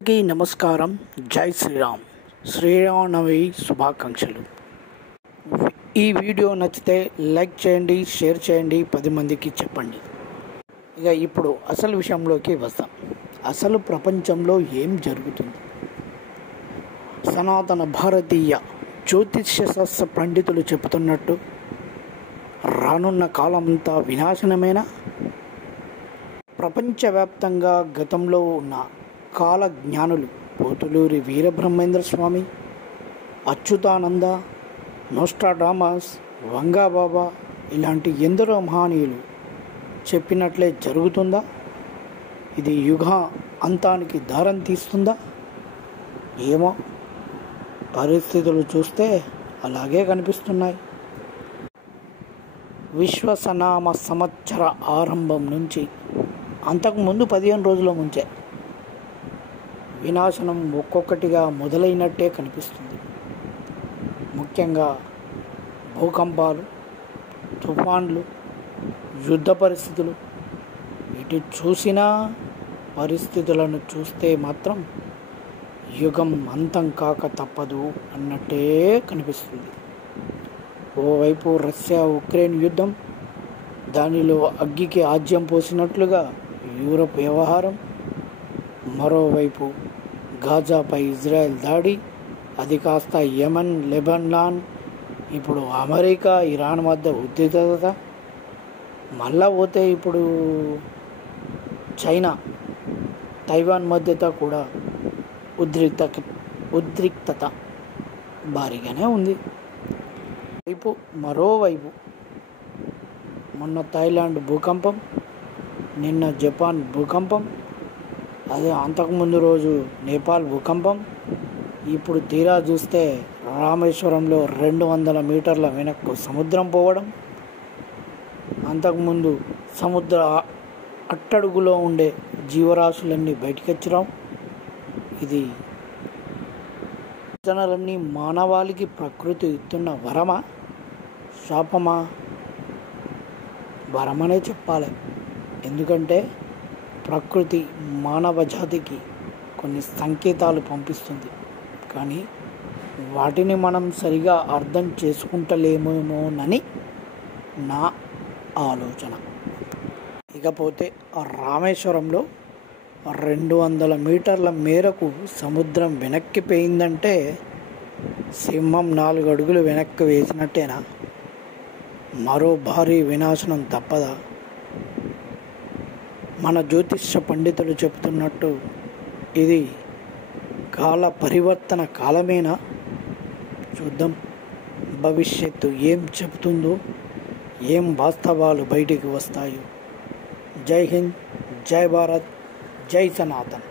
నమస్కారం. జై శ్రీరామ్. శ్రీరామనవమి శుభాకాంక్షలు. ఈ వీడియో నచ్చితే లైక్ చేయండి, షేర్ చేయండి, 10 మందికి చెప్పండి. ఇక ఇప్పుడు అసలు విషయంలోకి వస్తాం. అసలు ప్రపంచంలో ఏం జరుగుతుంది? సనాతన భారతీయ జ్యోతిష్య శాస్త్ర పండితులు చెబుతున్నట్టు రానున్న కాలమంతా వినాశనమేనా? ప్రపంచవ్యాప్తంగా గతంలో ఉన్న కాల జ్ఞానులు పోతులూరి వీరబ్రహ్మేంద్ర స్వామి, అచ్యుతానంద, నోస్ట్రాడామస్, వంగాబాబా ఇలాంటి ఎందరో మహనీయులు చెప్పినట్లే జరుగుతుందా? ఇది యుగ అంతానికి దారం తీస్తుందా? ఏమో, పరిస్థితులు చూస్తే అలాగే కనిపిస్తున్నాయి. విశ్వసనామ సంవత్సర ఆరంభం నుంచి అంతకుముందు 15 రోజుల ముంచే వినాశనం ఒక్కొక్కటిగా మొదలైనట్టే కనిపిస్తుంది. ముఖ్యంగా భూకంపాలు, తుఫాన్లు, యుద్ధ పరిస్థితులు, ఇటు చూసినా పరిస్థితులను చూస్తే మాత్రం యుగం అంతం కాక తప్పదు అన్నట్టే కనిపిస్తుంది. ఓవైపు రష్యా ఉక్రెయిన్ యుద్ధం, దానిలో అగ్గికి ఆజ్యం పోసినట్లుగా యూరప్ వ్యవహారం, మరోవైపు గాజాపై ఇజ్రాయెల్ దాడి, అది కాస్త యెమెన్, లెబనాన్, ఇప్పుడు అమెరికా ఇరాన్ మధ్య ఉద్రిక్తత, మళ్ళా పోతే ఇప్పుడు చైనా తైవాన్ మధ్యత కూడా ఉద్రిక్తత భారీగానే ఉంది. మరోవైపు మొన్న థాయిలాండ్ భూకంపం, నిన్న జపాన్ భూకంపం, అదే అంతకుముందు రోజు నేపాల్ భూకంపం, ఇప్పుడు తీరా చూస్తే రామేశ్వరంలో 200 మీటర్ల వెనక్కు సముద్రం పోవడం, అంతకుముందు సముద్ర అట్టడుగులో ఉండే జీవరాశులన్నీ బయటకొచ్చడం, ఇది రచనలన్నీ మానవాళికి ప్రకృతి ఇస్తున్న వరమా, శాపమా? వరమనే చెప్పాలి. ఎందుకంటే ప్రకృతి మానవ జాతికి కొన్ని సంకేతాలు పంపిస్తుంది, కానీ వాటిని మనం సరిగా అర్థం చేసుకుంటలేమేమోనని నా ఆలోచన. ఇకపోతే ఆ రామేశ్వరంలో 200 మీటర్ల మేరకు సముద్రం వెనక్కిపోయిందంటే సింహం 4 అడుగులు వెనక్కి వేసినట్టేనా? మరో భారీ వినాశనం తప్పదా? మన జ్యోతిష్య పండితులు చెబుతున్నట్టు ఇది కాల పరివర్తన కాలమేనా? చూద్దాం భవిష్యత్తు ఏం చెబుతుందో, ఏం వాస్తవాలు బయటికి వస్తాయో. జై హింద్, జై భారత్, జై సనాతన్.